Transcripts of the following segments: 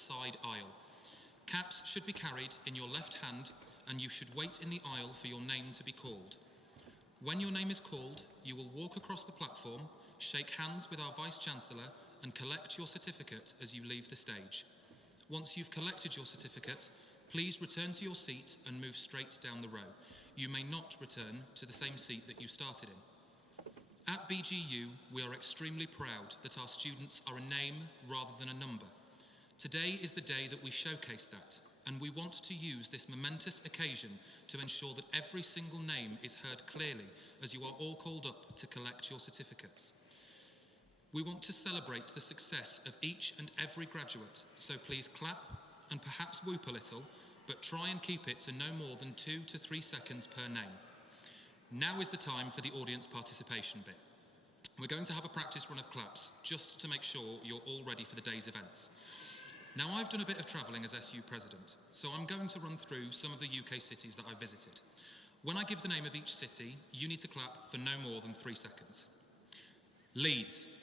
side aisle. Caps should be carried in your left hand, and you should wait in the aisle for your name to be called. When your name is called, you will walk across the platform, shake hands with our Vice-Chancellor, and collect your certificate as you leave the stage. Once you've collected your certificate, please return to your seat and move straight down the row. You may not return to the same seat that you started in. At BGU, we are extremely proud that our students are a name rather than a number. Today is the day that we showcase that, and we want to use this momentous occasion to ensure that every single name is heard clearly as you are all called up to collect your certificates. We want to celebrate the success of each and every graduate, so please clap and perhaps whoop a little, but try and keep it to no more than 2 to 3 seconds per name. Now is the time for the audience participation bit. We're going to have a practice run of claps just to make sure you're all ready for the day's events. Now, I've done a bit of travelling as SU President, so I'm going to run through some of the UK cities that I've visited. When I give the name of each city, you need to clap for no more than 3 seconds. Leeds.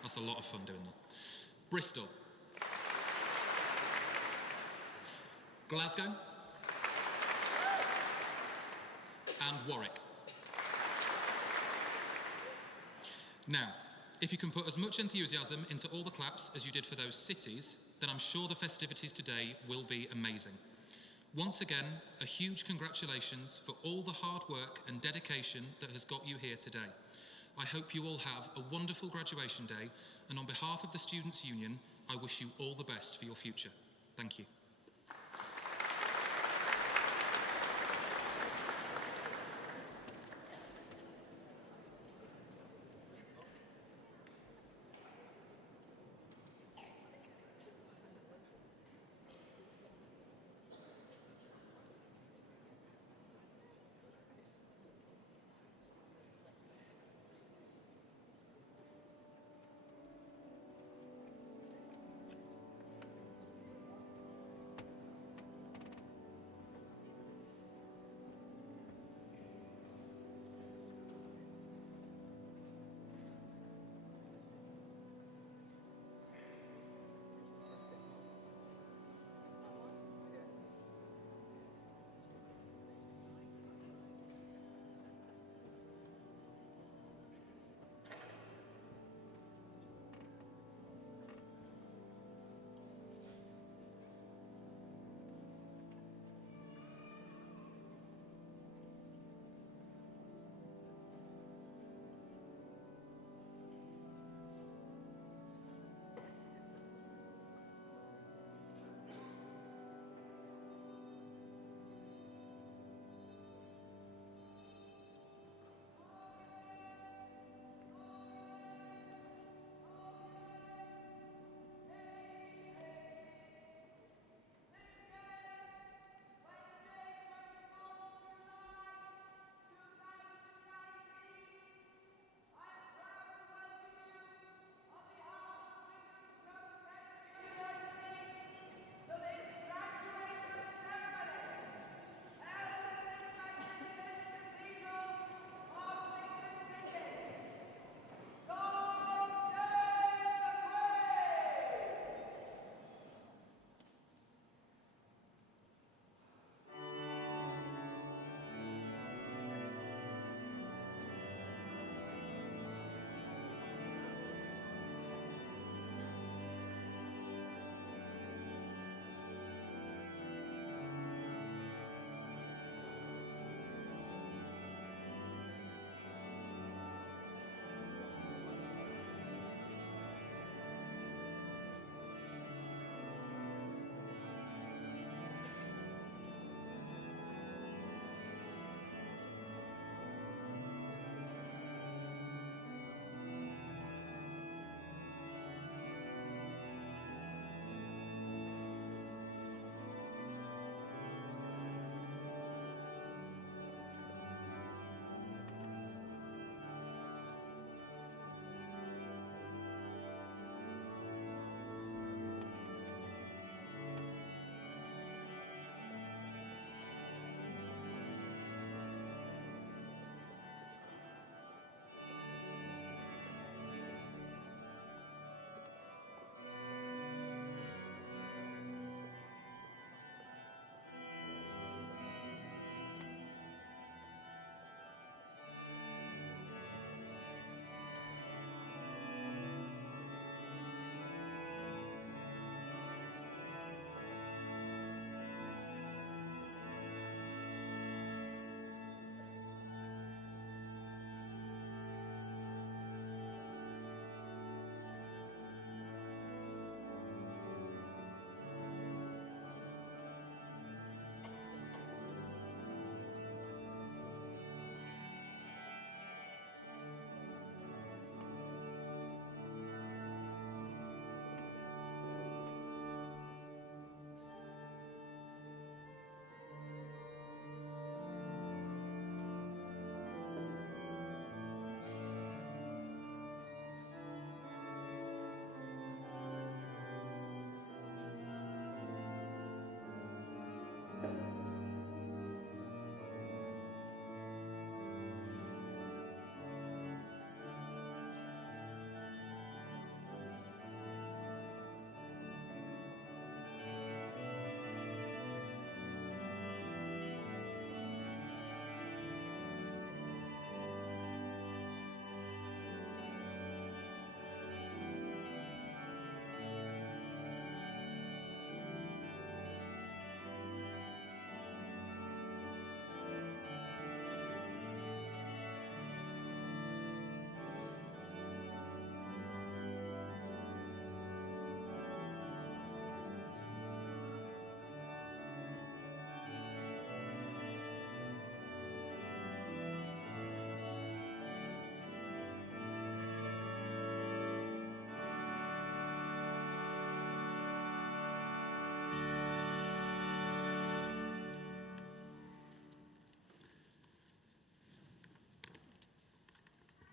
That's a lot of fun doing that. Bristol. Glasgow. And Warwick. Now, if you can put as much enthusiasm into all the claps as you did for those cities, then I'm sure the festivities today will be amazing. Once again, a huge congratulations for all the hard work and dedication that has got you here today. I hope you all have a wonderful graduation day, and on behalf of the Students' Union, I wish you all the best for your future. Thank you.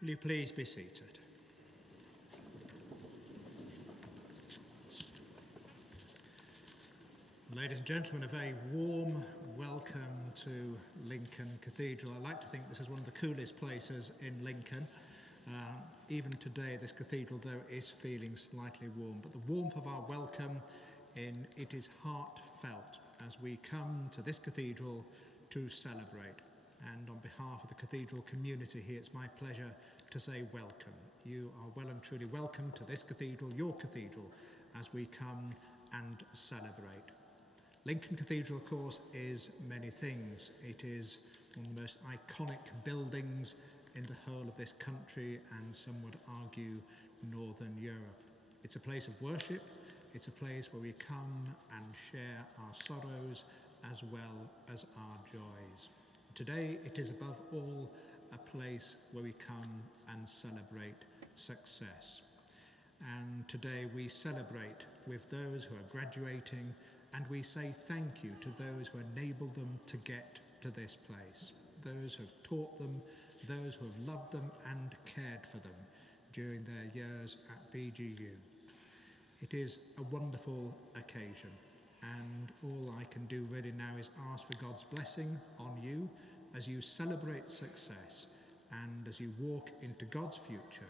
Will you please be seated? Ladies and gentlemen, a very warm welcome to Lincoln Cathedral. I like to think this is one of the coolest places in Lincoln. Even today, this cathedral, though, is feeling slightly warm, but the warmth of our welcome it is heartfelt as we come to this cathedral to celebrate. And on behalf of the cathedral community here, it's my pleasure to say welcome. You are well and truly welcome to this cathedral, your cathedral, as we come and celebrate. Lincoln Cathedral, of course, is many things. It is one of the most iconic buildings in the whole of this country, and some would argue Northern Europe. It's a place of worship. It's a place where we come and share our sorrows as well as our joys. Today, it is above all a place where we come and celebrate success. And today we celebrate with those who are graduating, and we say thank you to those who enabled them to get to this place, those who have taught them, those who have loved them and cared for them during their years at BGU. It is a wonderful occasion, and all I can do really now is ask for God's blessing on you as you celebrate success and as you walk into God's future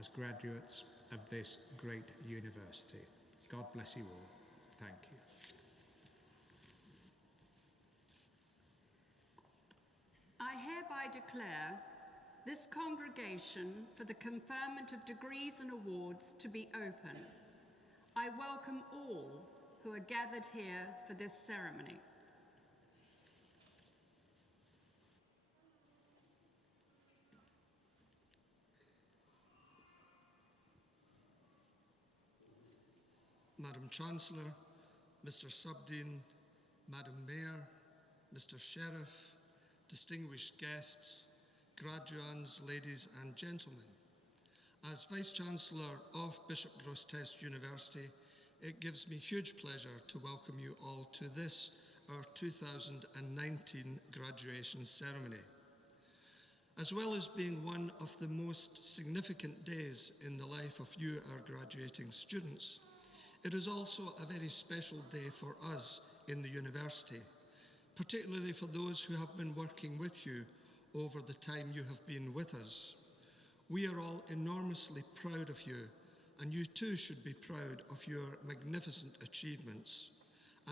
as graduates of this great university. God bless you all. Thank you. I hereby declare this congregation for the conferment of degrees and awards to be open. I welcome all who are gathered here for this ceremony. Madam Chancellor, Mr. Subdean, Madam Mayor, Mr. Sheriff, distinguished guests, graduands, ladies and gentlemen. As Vice-Chancellor of Bishop Grosseteste University, it gives me huge pleasure to welcome you all to this, our 2019 graduation ceremony. As well as being one of the most significant days in the life of you, our graduating students, it is also a very special day for us in the university, particularly for those who have been working with you over the time you have been with us. We are all enormously proud of you, and you too should be proud of your magnificent achievements.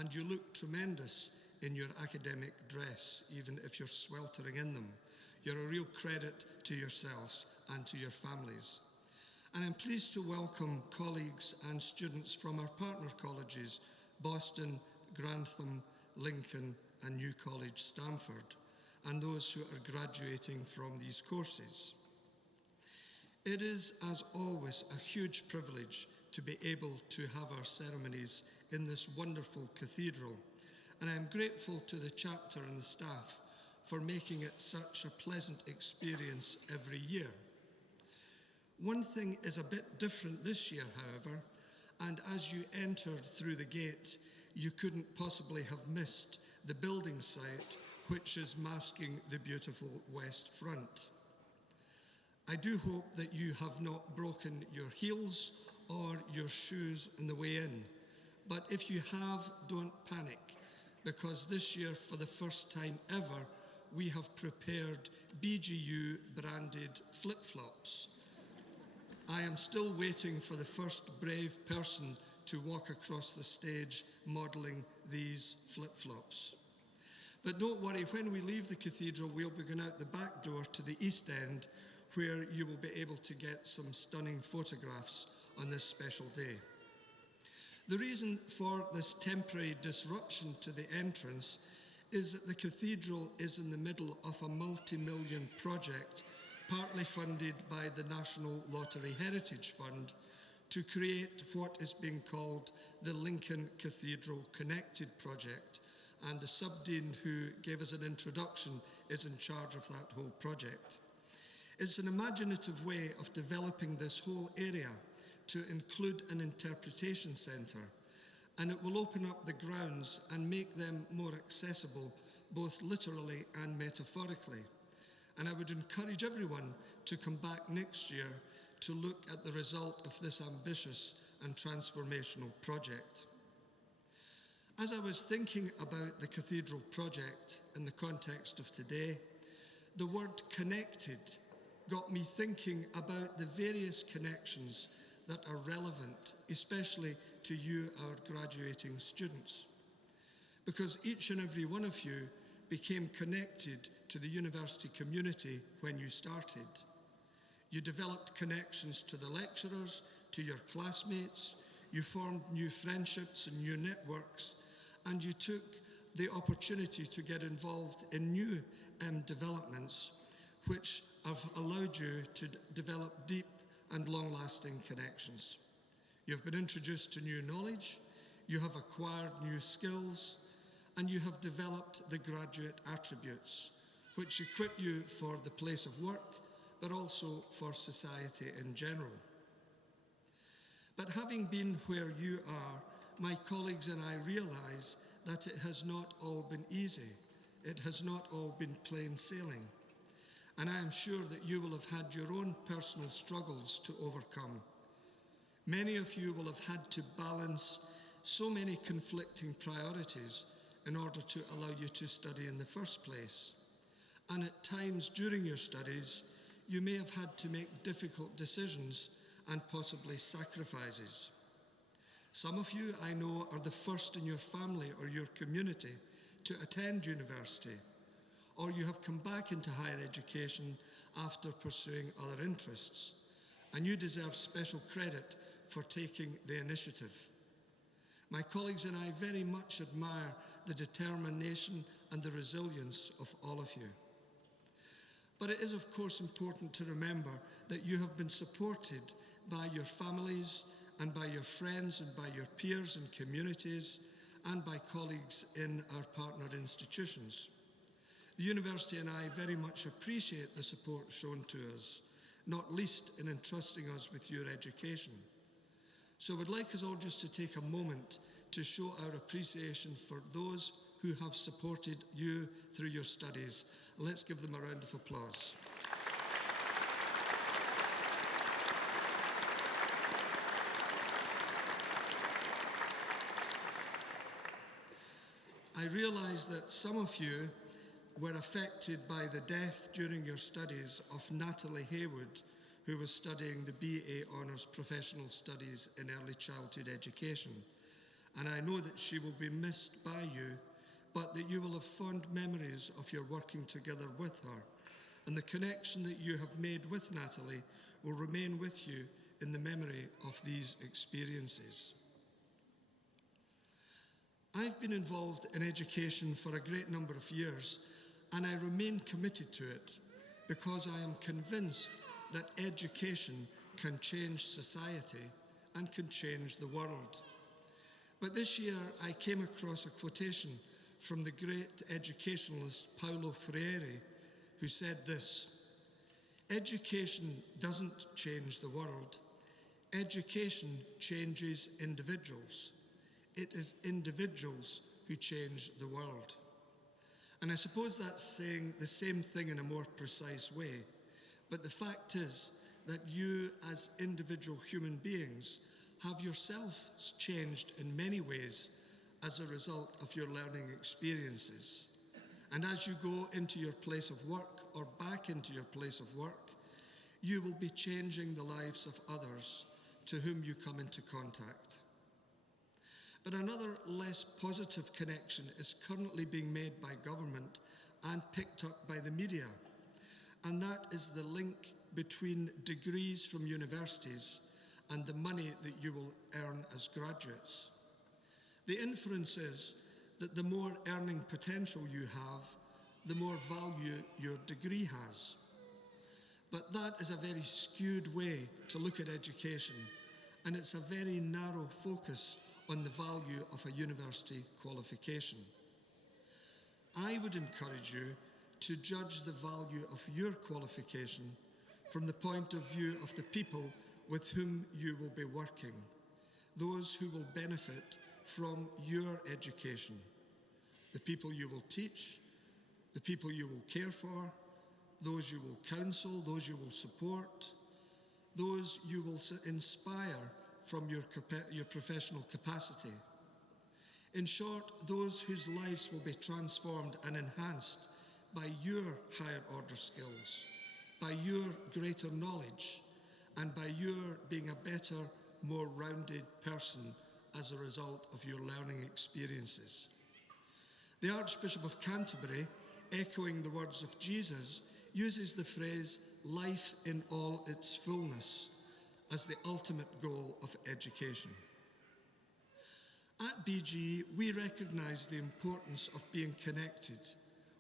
And you look tremendous in your academic dress, even if you're sweltering in them. You're a real credit to yourselves and to your families. And I'm pleased to welcome colleagues and students from our partner colleges, Boston, Grantham, Lincoln, and New College, Stamford, and those who are graduating from these courses. It is, as always, a huge privilege to be able to have our ceremonies in this wonderful cathedral, and I am grateful to the chapter and the staff for making it such a pleasant experience every year. One thing is a bit different this year, however, and as you entered through the gate, you couldn't possibly have missed the building site, which is masking the beautiful west front. I do hope that you have not broken your heels or your shoes on the way in, but if you have, don't panic, because this year, for the first time ever, we have prepared BGU branded flip-flops. I am still waiting for the first brave person to walk across the stage modelling these flip-flops. But don't worry, when we leave the cathedral, we'll be going out the back door to the East End, where you will be able to get some stunning photographs on this special day. The reason for this temporary disruption to the entrance is that the cathedral is in the middle of a multi-million project, partly funded by the National Lottery Heritage Fund, to create what is being called the Lincoln Cathedral Connected Project, and the Subdean who gave us an introduction is in charge of that whole project. It's an imaginative way of developing this whole area to include an interpretation centre, and it will open up the grounds and make them more accessible, both literally and metaphorically. And I would encourage everyone to come back next year to look at the result of this ambitious and transformational project. As I was thinking about the cathedral project in the context of today, the word connected got me thinking about the various connections that are relevant, especially to you, our graduating students. Because each and every one of you became connected to the university community when you started. You developed connections to the lecturers, to your classmates, you formed new friendships and new networks, and you took the opportunity to get involved in new developments which have allowed you to develop deep and long-lasting connections. You've been introduced to new knowledge, you have acquired new skills, and you have developed the graduate attributes which equip you for the place of work, but also for society in general. But having been where you are, my colleagues and I realize that it has not all been easy. It has not all been plain sailing. And I am sure that you will have had your own personal struggles to overcome. Many of you will have had to balance so many conflicting priorities in order to allow you to study in the first place. And at times during your studies, you may have had to make difficult decisions and possibly sacrifices. Some of you, I know, are the first in your family or your community to attend university, or you have come back into higher education after pursuing other interests, and you deserve special credit for taking the initiative. My colleagues and I very much admire the determination and the resilience of all of you. But it is, of course, important to remember that you have been supported by your families and by your friends and by your peers and communities and by colleagues in our partner institutions. The university and I very much appreciate the support shown to us, not least in entrusting us with your education. So I would like us all just to take a moment to show our appreciation for those who have supported you through your studies. Let's give them a round of applause. I realise that some of you were affected by the death during your studies of Natalie Haywood, who was studying the BA Honours Professional Studies in Early Childhood Education. And I know that she will be missed by you, but that you will have fond memories of your working together with her. And the connection that you have made with Natalie will remain with you in the memory of these experiences. I've been involved in education for a great number of years, and I remain committed to it because I am convinced that education can change society and can change the world. But this year I came across a quotation from the great educationalist Paulo Freire, who said this: "Education doesn't change the world. Education changes individuals. It is individuals who change the world." And I suppose that's saying the same thing in a more precise way. But the fact is that you, as individual human beings, have yourselves changed in many ways as a result of your learning experiences. And as you go into your place of work or back into your place of work, you will be changing the lives of others to whom you come into contact. But another less positive connection is currently being made by government and picked up by the media, and that is the link between degrees from universities and the money that you will earn as graduates. The inference is that the more earning potential you have, the more value your degree has. But that is a very skewed way to look at education, and it's a very narrow focus on the value of a university qualification. I would encourage you to judge the value of your qualification from the point of view of the people with whom you will be working, those who will benefit from your education, the people you will teach, the people you will care for, those you will counsel, those you will support, those you will inspire from your professional capacity. In short, those whose lives will be transformed and enhanced by your higher order skills, by your greater knowledge, and by your being a better, more rounded person as a result of your learning experiences. The Archbishop of Canterbury, echoing the words of Jesus, uses the phrase life in all its fullness as the ultimate goal of education. At BG, we recognise the importance of being connected.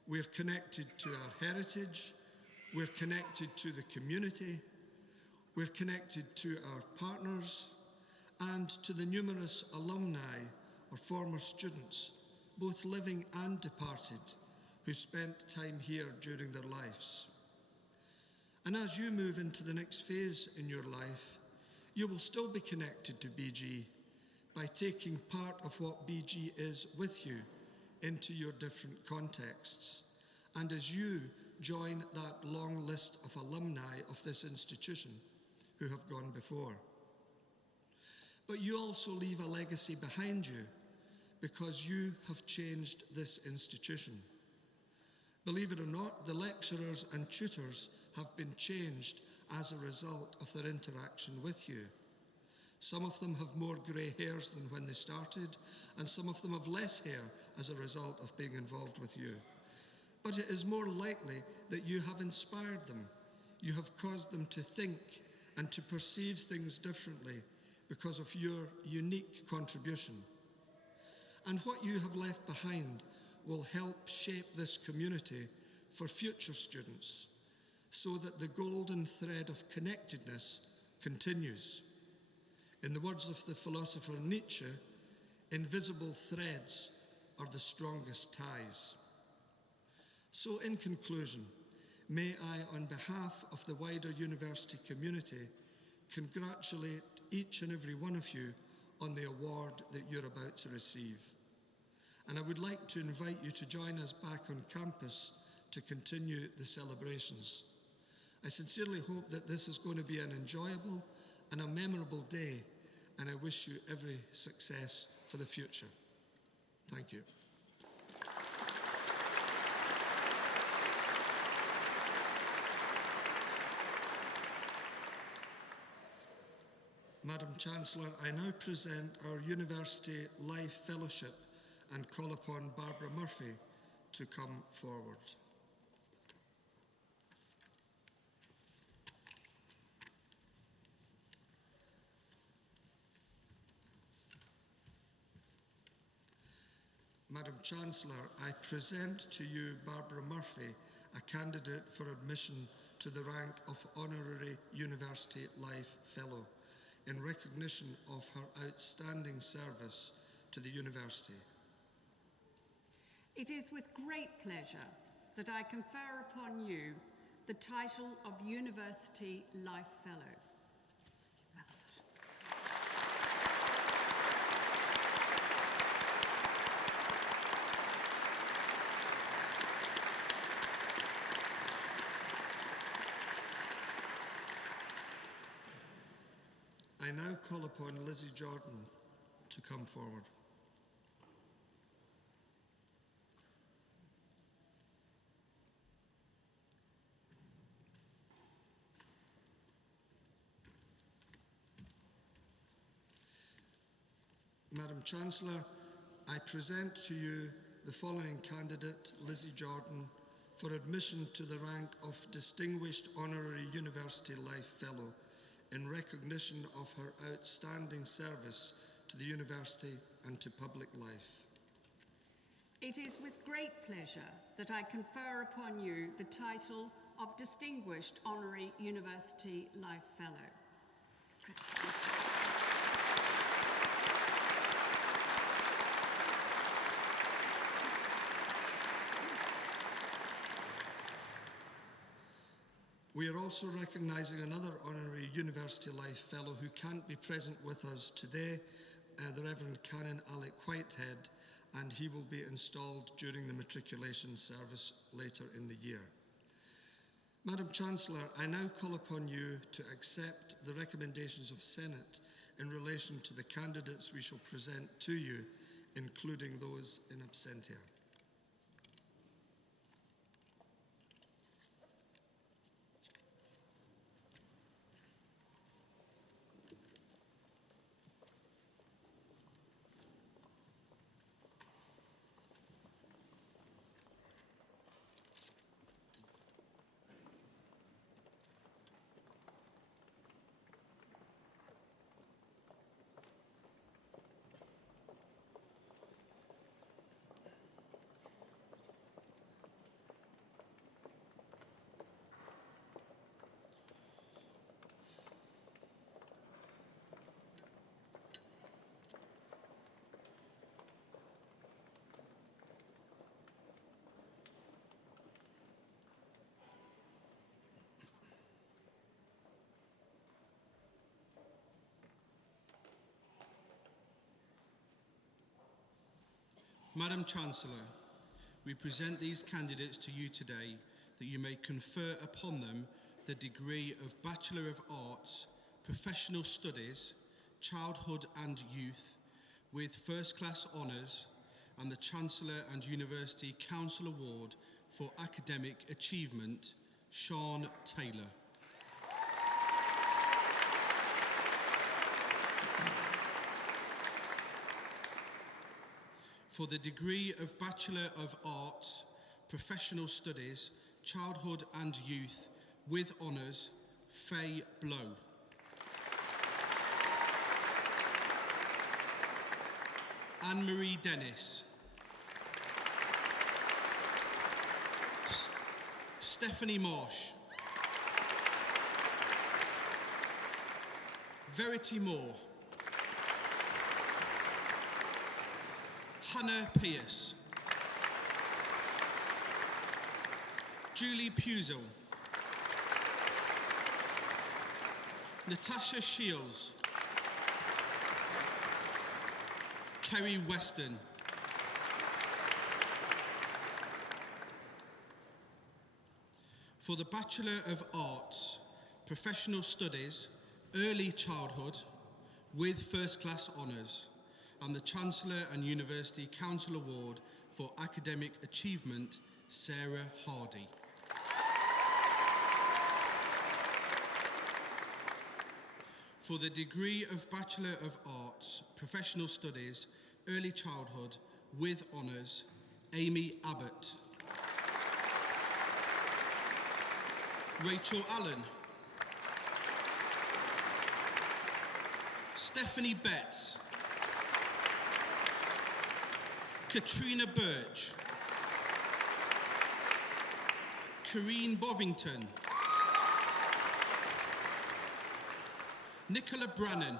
We're connected to our heritage, we're connected to the community, we're connected to our partners, and to the numerous alumni or former students, both living and departed, who spent time here during their lives. And as you move into the next phase in your life, you will still be connected to BG by taking part of what BG is with you into your different contexts. And as you join that long list of alumni of this institution who have gone before. But you also leave a legacy behind you because you have changed this institution. Believe it or not, the lecturers and tutors have been changed as a result of their interaction with you. Some of them have more grey hairs than when they started, and some of them have less hair as a result of being involved with you. But it is more likely that you have inspired them. You have caused them to think and to perceive things differently because of your unique contribution. And what you have left behind will help shape this community for future students so that the golden thread of connectedness continues. In the words of the philosopher Nietzsche, invisible threads are the strongest ties. So in conclusion, may I, on behalf of the wider university community, congratulate each and every one of you on the award that you're about to receive. And I would like to invite you to join us back on campus to continue the celebrations. I sincerely hope that this is going to be an enjoyable and a memorable day, and I wish you every success for the future. Thank you. Madam Chancellor, I now present our University Life Fellowship and call upon Barbara Murphy to come forward. Madam Chancellor, I present to you Barbara Murphy, a candidate for admission to the rank of Honorary University Life Fellow, in recognition of her outstanding service to the university. It is with great pleasure that I confer upon you the title of University Life Fellow. I now call upon Lizzie Jordan to come forward. Madam Chancellor, I present to you the following candidate, Lizzie Jordan, for admission to the rank of Distinguished Honorary University Life Fellow, in recognition of her outstanding service to the university and to public life. It is with great pleasure that I confer upon you the title of Distinguished Honorary University Life Fellow. We are also recognising another Honorary University Life Fellow who can't be present with us today, the Reverend Canon Alec Whitehead, and he will be installed during the matriculation service later in the year. Madam Chancellor, I now call upon you to accept the recommendations of Senate in relation to the candidates we shall present to you, including those in absentia. Madam Chancellor, we present these candidates to you today that you may confer upon them the degree of Bachelor of Arts, Professional Studies, Childhood and Youth, with first-class honours, and the Chancellor and University Council Award for Academic Achievement, Sean Taylor. For the degree of Bachelor of Arts, Professional Studies, Childhood and Youth, with honours, Faye Blow. Anne-Marie Dennis. Stephanie Marsh. Verity Moore. Hannah Pierce. Julie Puzel. Natasha Shields. Kerry Weston. For the Bachelor of Arts, Professional Studies, Early Childhood, with first-class honours, and the Chancellor and University Council Award for Academic Achievement, Sarah Hardy. For the degree of Bachelor of Arts, Professional Studies, Early Childhood, with honours, Amy Abbott. Rachel Allen. Stephanie Betts. Katrina Birch. Corrine Bovington. Nicola Brannan.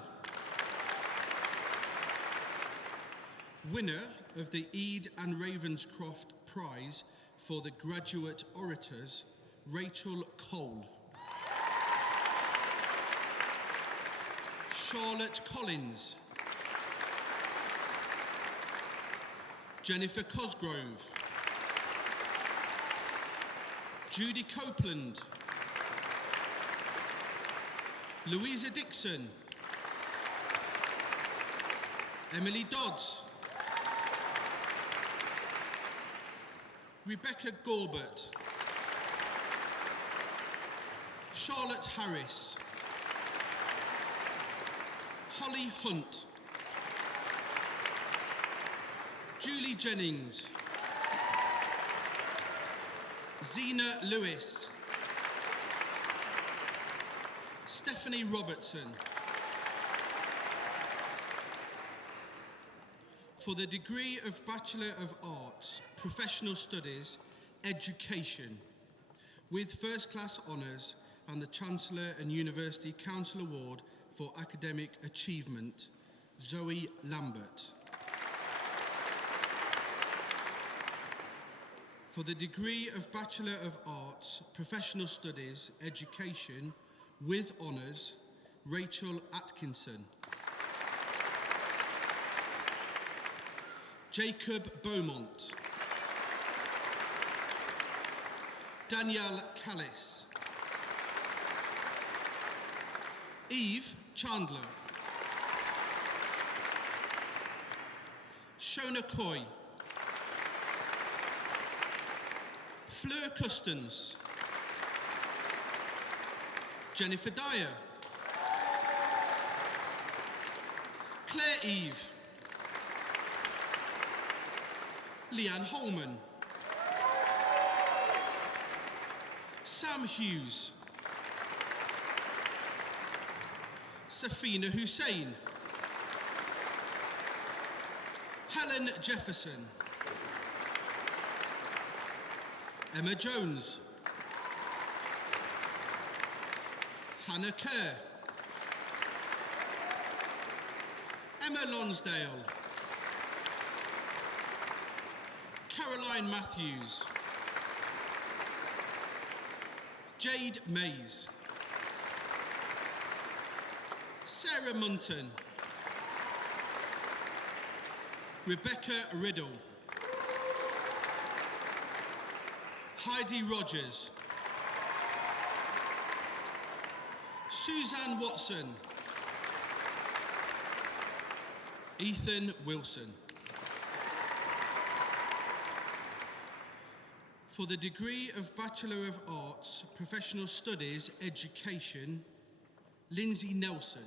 Winner of the Ede and Ravenscroft Prize for the Graduate Orators, Rachel Cole. Charlotte Collins. Jennifer Cosgrove. Judy Copeland. Louisa Dixon. Emily Dodds. Rebecca Gorbert. Charlotte Harris. Holly Hunt. Julie Jennings. Zena Lewis. Stephanie Robertson. For the degree of Bachelor of Arts, Professional Studies, Education, with first-class honours and the Chancellor and University Council Award for Academic Achievement, Zoe Lambert. For the degree of Bachelor of Arts, Professional Studies, Education, with honours, Rachel Atkinson. Jacob Beaumont. Danielle Callis. Eve Chandler, Shona Coy, Fleur Custons, Jennifer Dyer, Claire Eve, Leanne Holman, Sam Hughes, Safina Hussein, Helen Jefferson, Emma Jones, Hannah Kerr, Emma Lonsdale, Caroline Matthews, Jade Mays, Sarah Munton, Rebecca Riddle, Heidi Rogers, Suzanne Watson, Ethan Wilson. For the degree of Bachelor of Arts, Professional Studies, Education, Lindsay Nelson.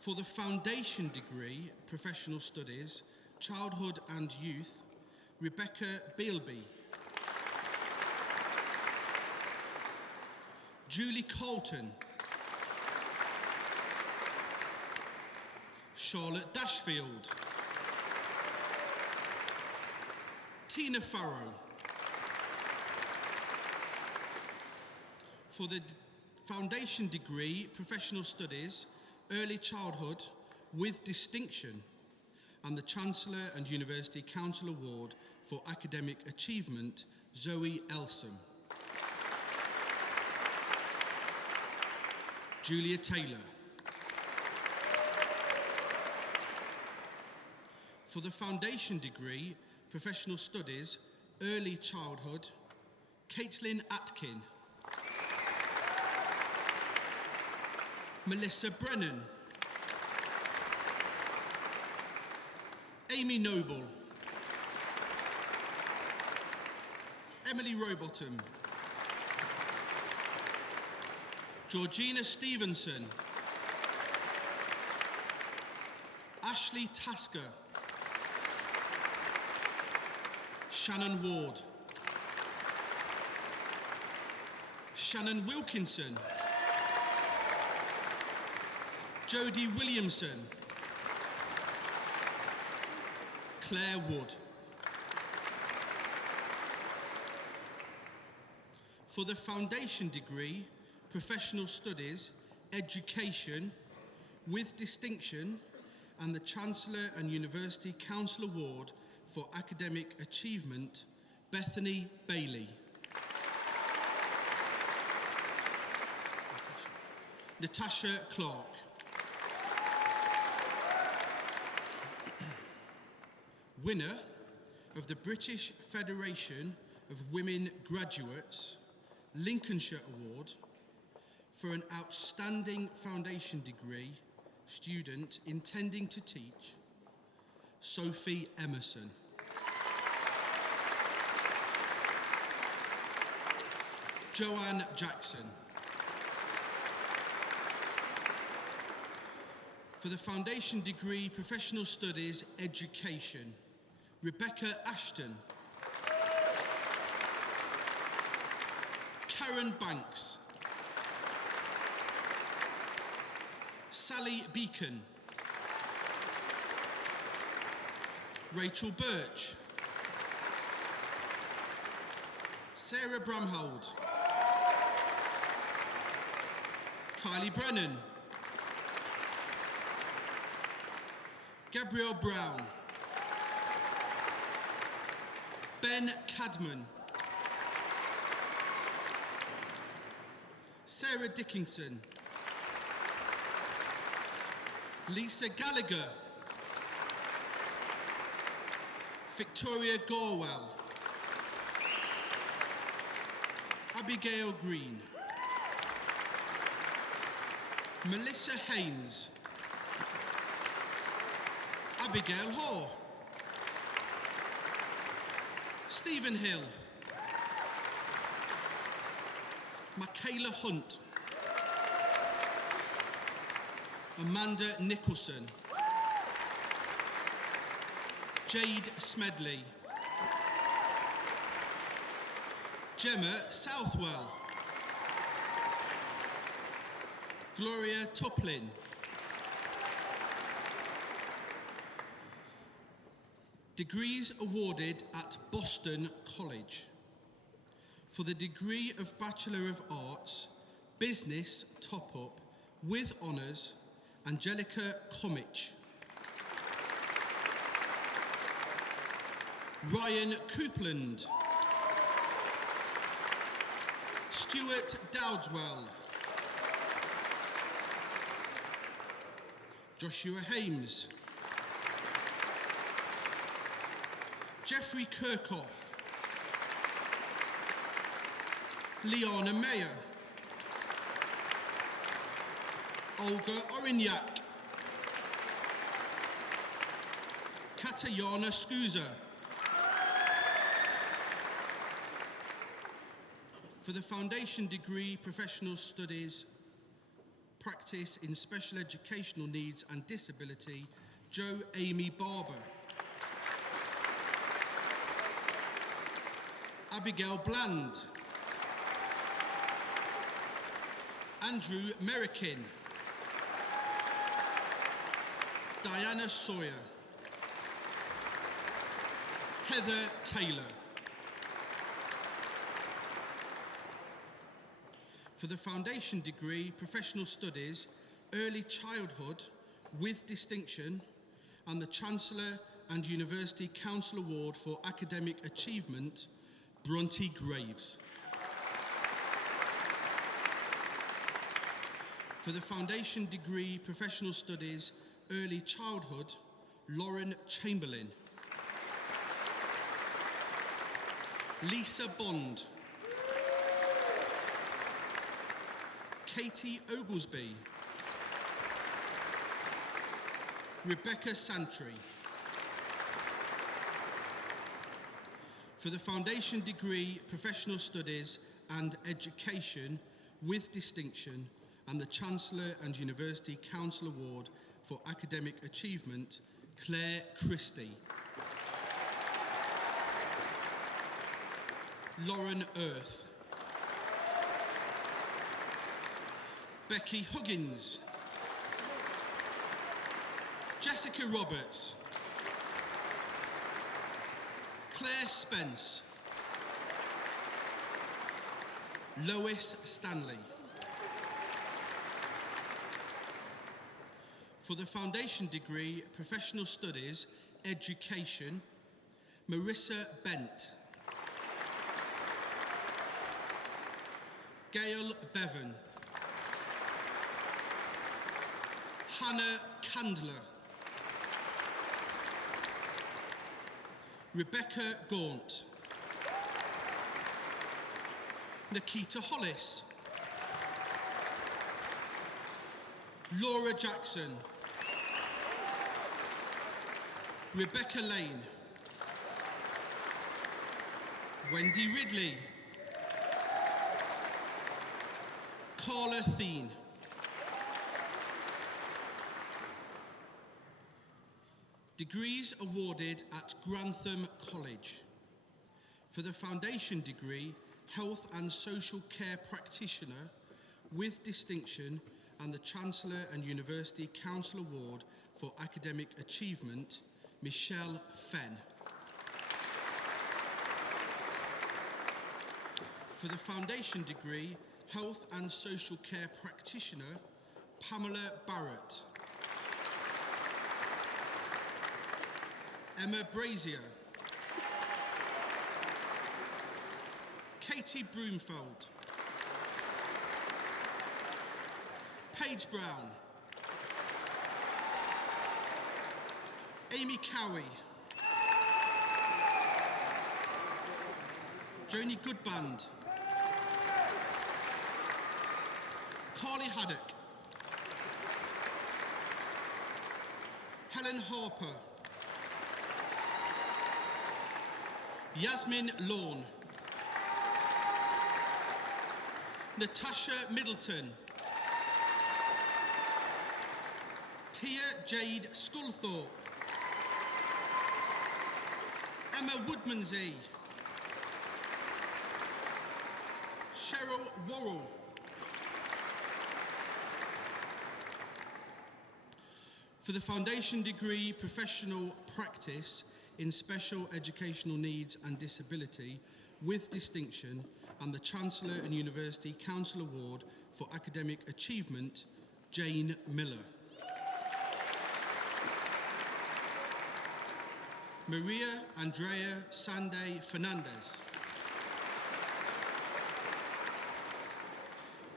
For the Foundation Degree, Professional Studies, Childhood and Youth, Rebecca Bealby. Julie Colton. Charlotte Dashfield. Tina Farrow. For the Foundation Degree, Professional Studies, Early Childhood with Distinction, and the Chancellor and University Council Award for Academic Achievement, Zoe Elsom. Julia Taylor. For the Foundation Degree, Professional Studies, Early Childhood, Caitlin Atkin. Melissa Brennan. Amy Noble. Emily Rowbottom. Georgina Stevenson. Ashley Tasker. Shannon Ward. Shannon Wilkinson. Jodie Williamson. Claire Wood. For the Foundation Degree, Professional Studies, Education, with Distinction, and the Chancellor and University Council Award for Academic Achievement, Bethany Bailey. Natasha Clark. Winner of the British Federation of Women Graduates Lincolnshire Award for an outstanding foundation degree student intending to teach, Sophie Emerson. Joanne Jackson. For the Foundation Degree, Professional Studies, Education, Rebecca Ashton. Karen Banks. Sally Beacon. Rachel Birch. Sarah Bramhold. Kylie Brennan. Gabrielle Brown. Ben Cadman. Sarah Dickinson. Lisa Gallagher. Victoria Gorwell. Abigail Green, Melissa Haynes, Abigail Hoare, Stephen Hill, Michaela Hunt, Amanda Nicholson, Jade Smedley, Gemma Southwell, Gloria Tuplin, degrees awarded at Boston College. For the degree of Bachelor of Arts, Business Top-Up with Honours, Angelica Comich, Ryan Coupland, Stuart Dowdswell, Joshua Hames, Jeffrey Kirkhoff, Leona Mayer, Olga Orignac, Katayana Skuza. For the Foundation Degree Professional Studies Practice in Special Educational Needs and Disability, Joe Amy Barber, Abigail Bland, Andrew Merrikin, Diana Sawyer, Heather Taylor. For the Foundation Degree Professional Studies Early Childhood with Distinction and the Chancellor and University Council Award for Academic Achievement, Bronte Graves. For the Foundation Degree Professional Studies Early Childhood, Lauren Chamberlain, Lisa Bond, Katie Oglesby, Rebecca Santry. For the Foundation Degree Professional Studies and Education with Distinction and the Chancellor and University Council Award for Academic Achievement, Claire Christie, Lauren Earth, Becky Huggins, Jessica Roberts, Claire Spence, Lois Stanley. For the Foundation Degree Professional Studies Education, Marissa Bent, Gail Bevan, Hannah Candler, Rebecca Gaunt, Nikita Hollis, Laura Jackson, Rebecca Lane, Wendy Ridley, Carla Thien. Degrees awarded at Grantham College. For the Foundation Degree, Health and Social Care Practitioner with Distinction and the Chancellor and University Council Award for Academic Achievement, Michelle Fenn. For the Foundation Degree, Health and Social Care Practitioner, Pamela Barrett. Emma Brazier, Katie Broomfield, Paige Brown, Amy Cowie, Joni Goodband, Haddock. Helen Harper. Yasmin Lawn. Natasha Middleton. Tia Jade Sculthorpe. Emma Woodmansey. Cheryl Worrell. For the foundation degree, professional practice in special educational needs and disability with distinction, and the Chancellor and University Council Award for Academic Achievement, Jane Miller. Maria Andrea Sande Fernandez.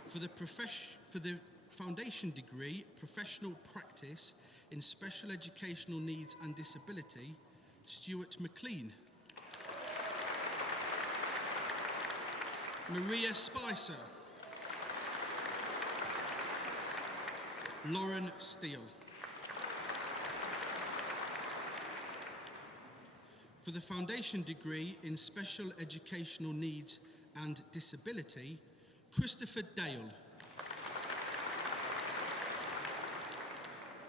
For the foundation degree, professional practice in special educational needs and disability, Stuart McLean. Maria Spicer. Lauren Steele. For the foundation degree in special educational needs and disability, Christopher Dale.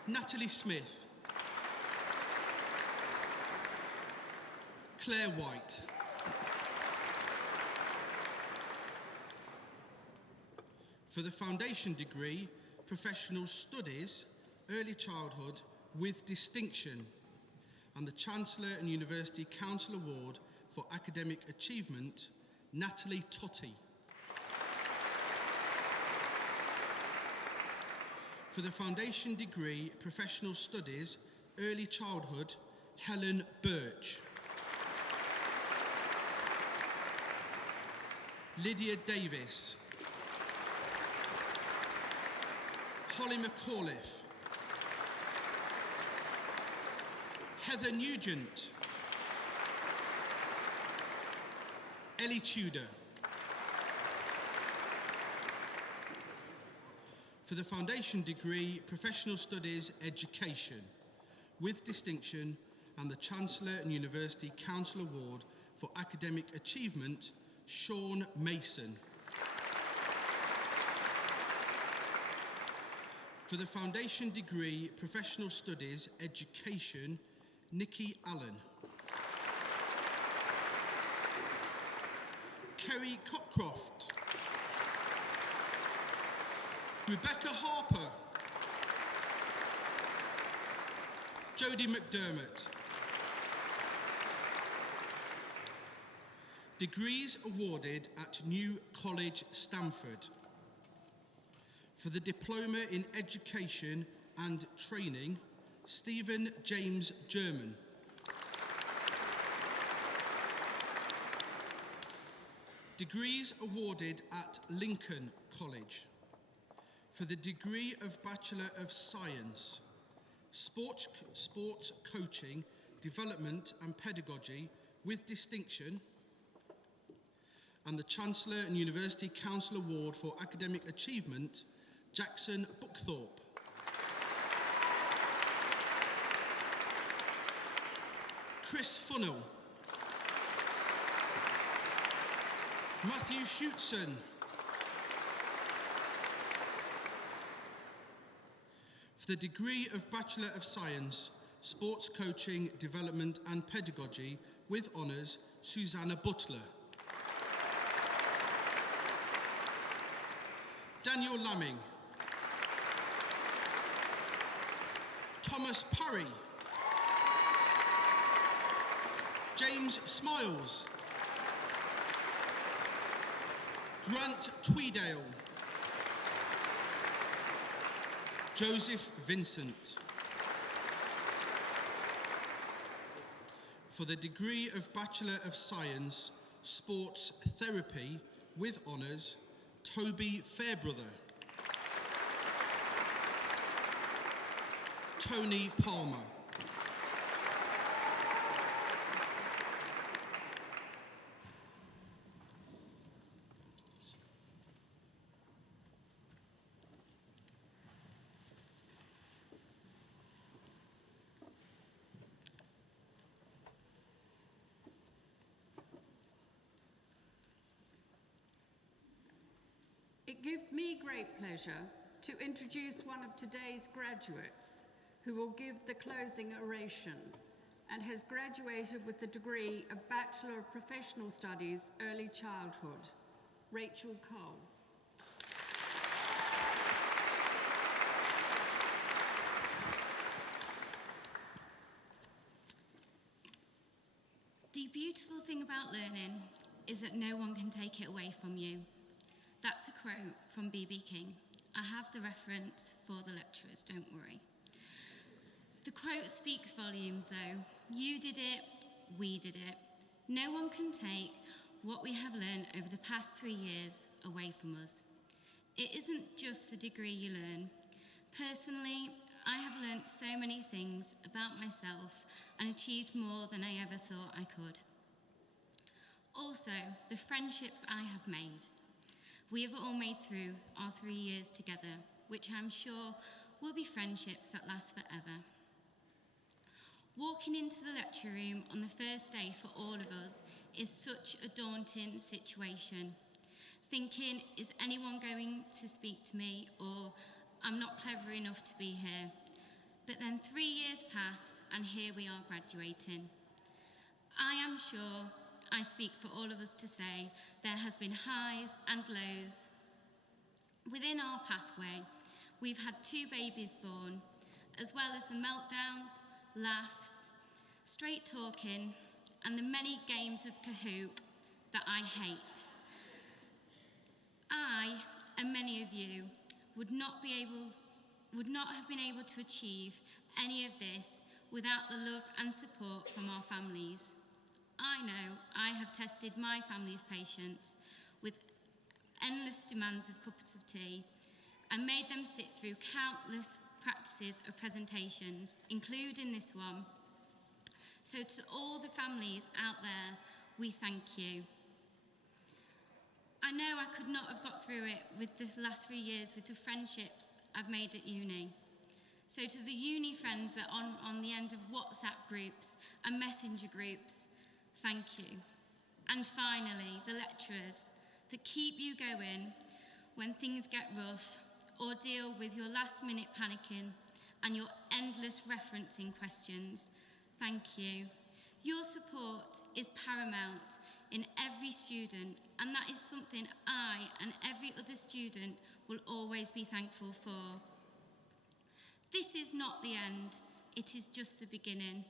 Natalie Smith. Claire White. For the foundation degree, professional studies, early childhood with distinction, and the Chancellor and University Council Award for Academic Achievement, Natalie Totti. For the foundation degree, professional studies, early childhood, Helen Birch. Lydia Davis. Holly McAuliffe. Heather Nugent. Ellie Tudor. For the foundation degree, professional studies, education, with distinction, and the Chancellor and University Council Award for Academic Achievement, Sean Mason. For the foundation degree, professional studies, education, Nikki Allen. Kerry Cockcroft. Rebecca Harper. Jodie McDermott. Degrees awarded at New College, Stamford. For the Diploma in Education and Training, Stephen James German. Degrees awarded at Lincoln College. For the degree of Bachelor of Science, Sports Coaching, Development and Pedagogy with distinction, and the Chancellor and University Council Award for Academic Achievement, Jackson Buckthorpe. Chris Funnell. Matthew Hewson. For the degree of Bachelor of Science, Sports Coaching, Development and Pedagogy with honours, Susanna Butler. Daniel Lamming. Thomas Parry. James Smiles. Grant Tweedale. Joseph Vincent. For the degree of Bachelor of Science, Sports Therapy with honours, Toby Fairbrother. Tony Palmer. It gives me great pleasure to introduce one of today's graduates who will give the closing oration and has graduated with the degree of Bachelor of Professional Studies, Early Childhood, Rachel Cole. The beautiful thing about learning is that no one can take it away from you. That's a quote from B.B. King. I have the reference for the lecturers, don't worry. The quote speaks volumes though. You did it, we did it. No one can take what we have learned over the past 3 years away from us. It isn't just the degree you learn. Personally, I have learnt so many things about myself and achieved more than I ever thought I could. Also, the friendships I have made. We have all made through our 3 years together, which I'm sure will be friendships that last forever. Walking into the lecture room on the first day for all of us is such a daunting situation. Thinking, is anyone going to speak to me, or I'm not clever enough to be here? But then 3 years pass and here we are graduating. I am sure I speak for all of us to say there has been highs and lows. Within our pathway, we've had 2 babies born, as well as the meltdowns, laughs, straight talking, and the many games of Kahoot that I hate. I, and many of you, would not have been able to achieve any of this without the love and support from our families. I know I have tested my family's patience with endless demands of cups of tea and made them sit through countless practices of presentations, including this one. So to all the families out there, we thank you. I know I could not have got through it with the last 3 years with the friendships I've made at uni. So to the uni friends that are on the end of WhatsApp groups and messenger groups, thank you. And finally, the lecturers that keep you going when things get rough or deal with your last minute panicking and your endless referencing questions, thank you. Your support is paramount in every student, and that is something I and every other student will always be thankful for. This is not the end, it is just the beginning.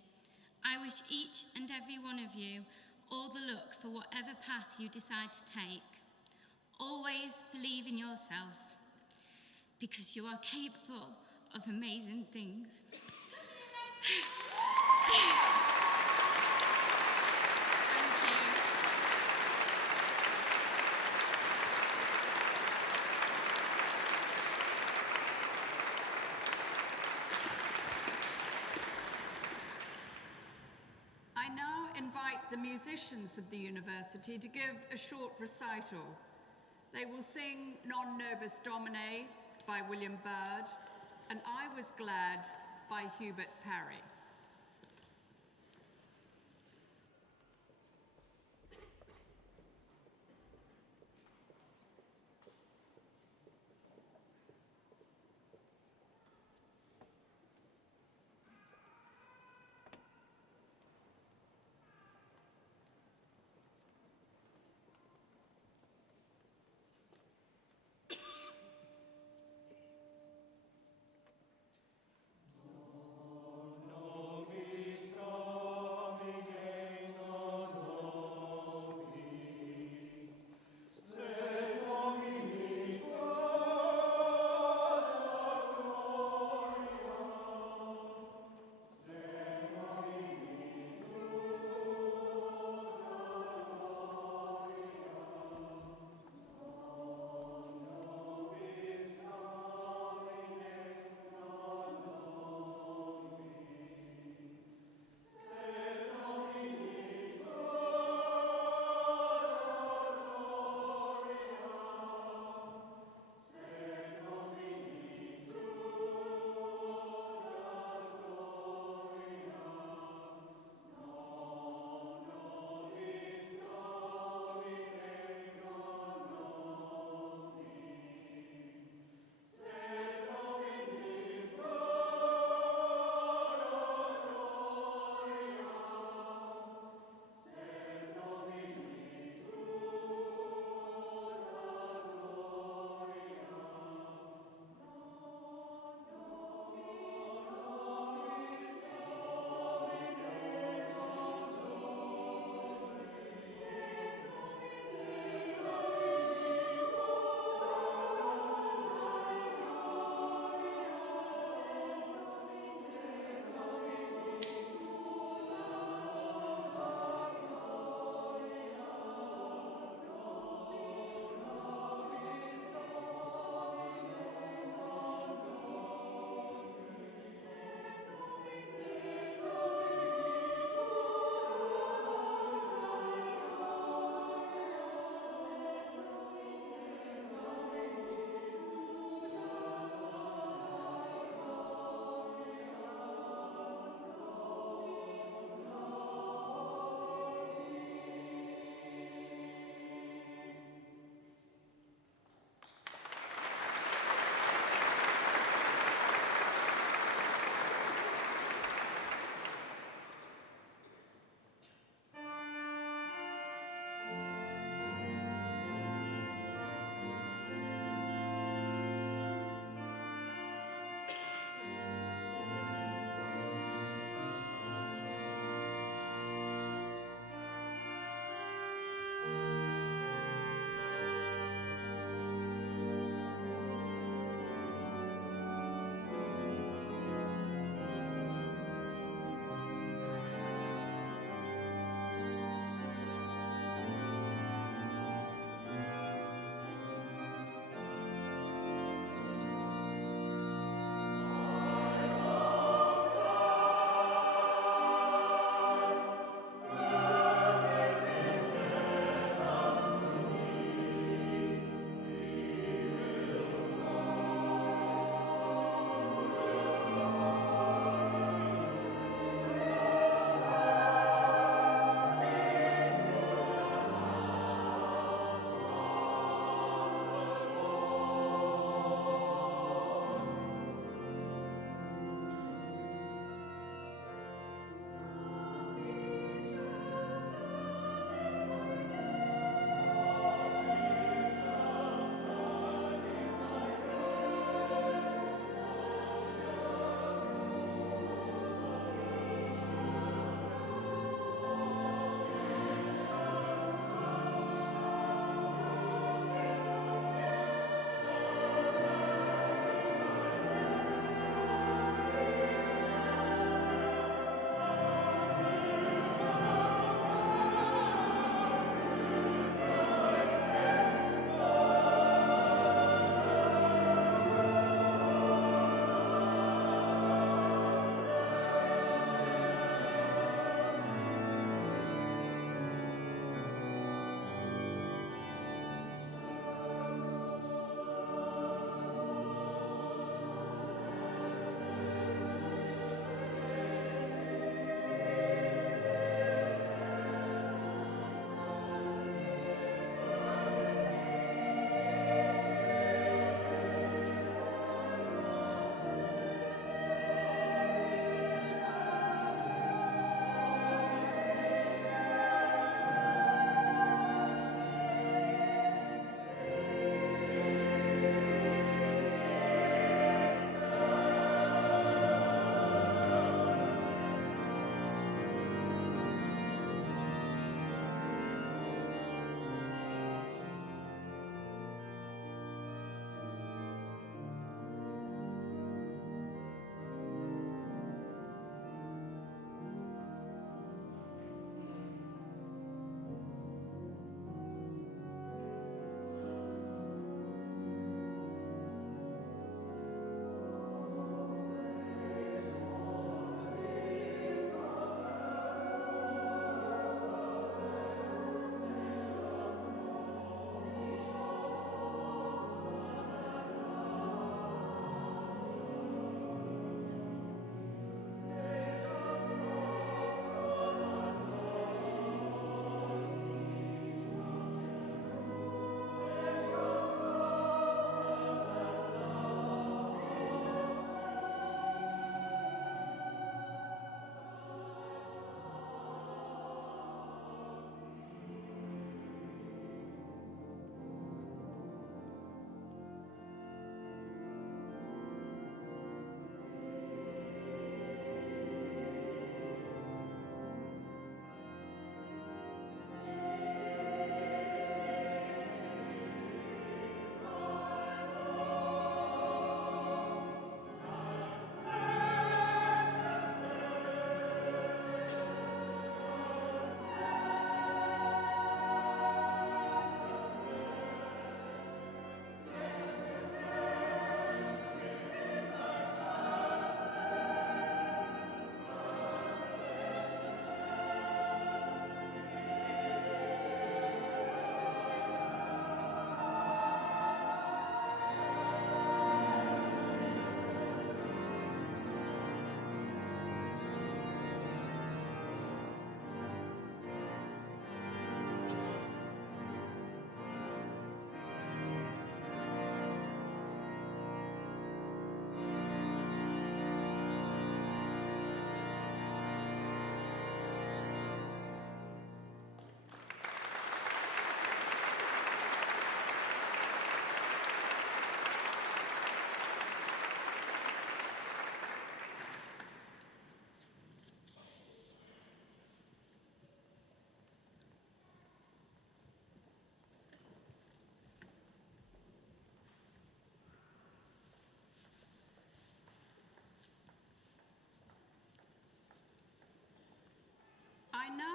I wish each and every one of you all the luck for whatever path you decide to take. Always believe in yourself, because you are capable of amazing things. I now invite the musicians of the university to give a short recital. They will sing Non Nobis Domine by William Byrd and I Was Glad by Hubert Parry. No.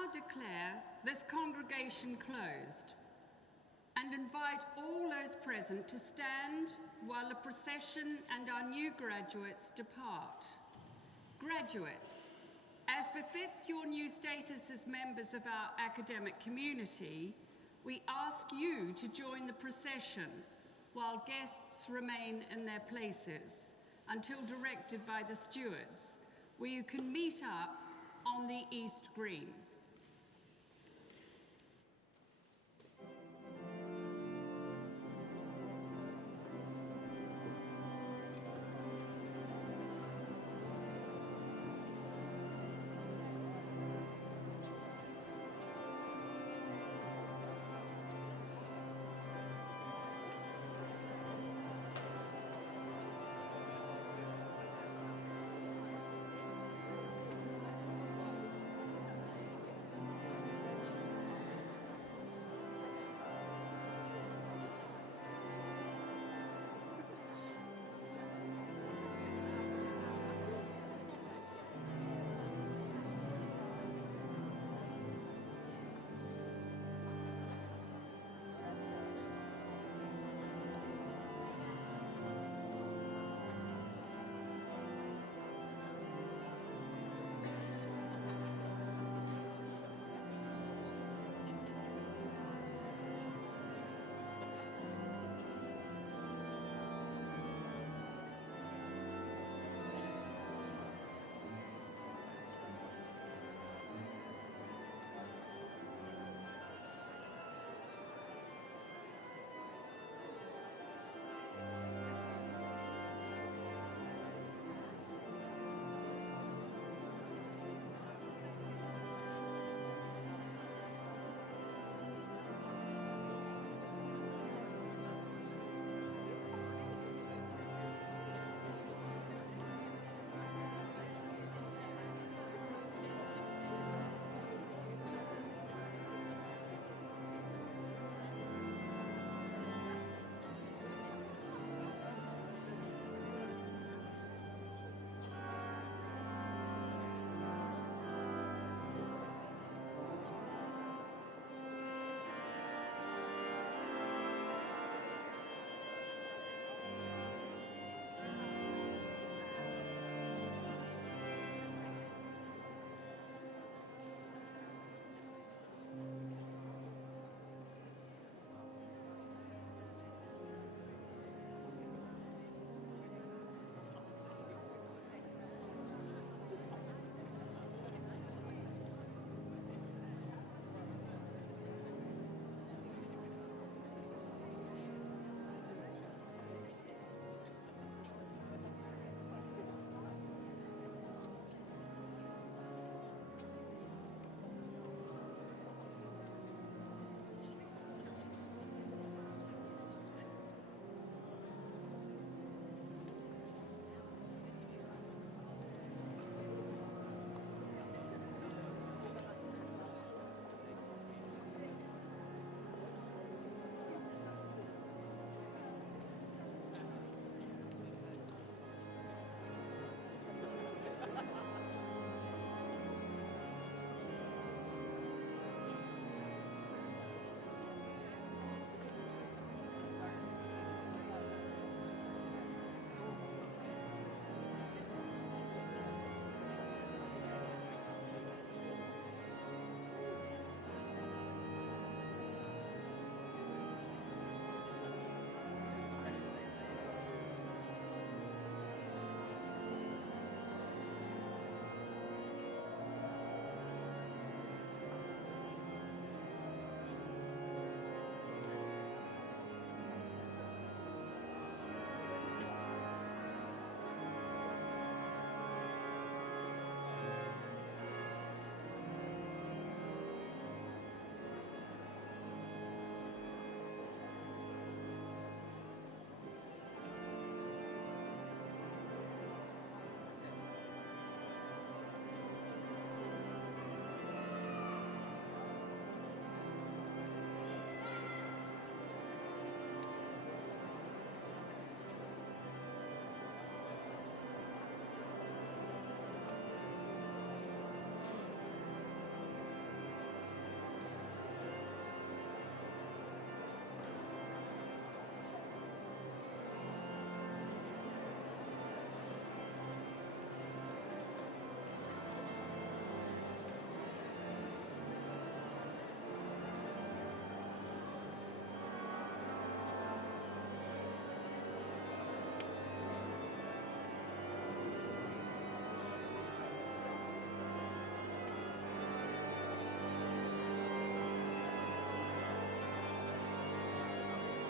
now declare this congregation closed and invite all those present to stand while the procession and our new graduates depart. Graduates, as befits your new status as members of our academic community, we ask you to join the procession while guests remain in their places until directed by the stewards, where you can meet up on the East Green.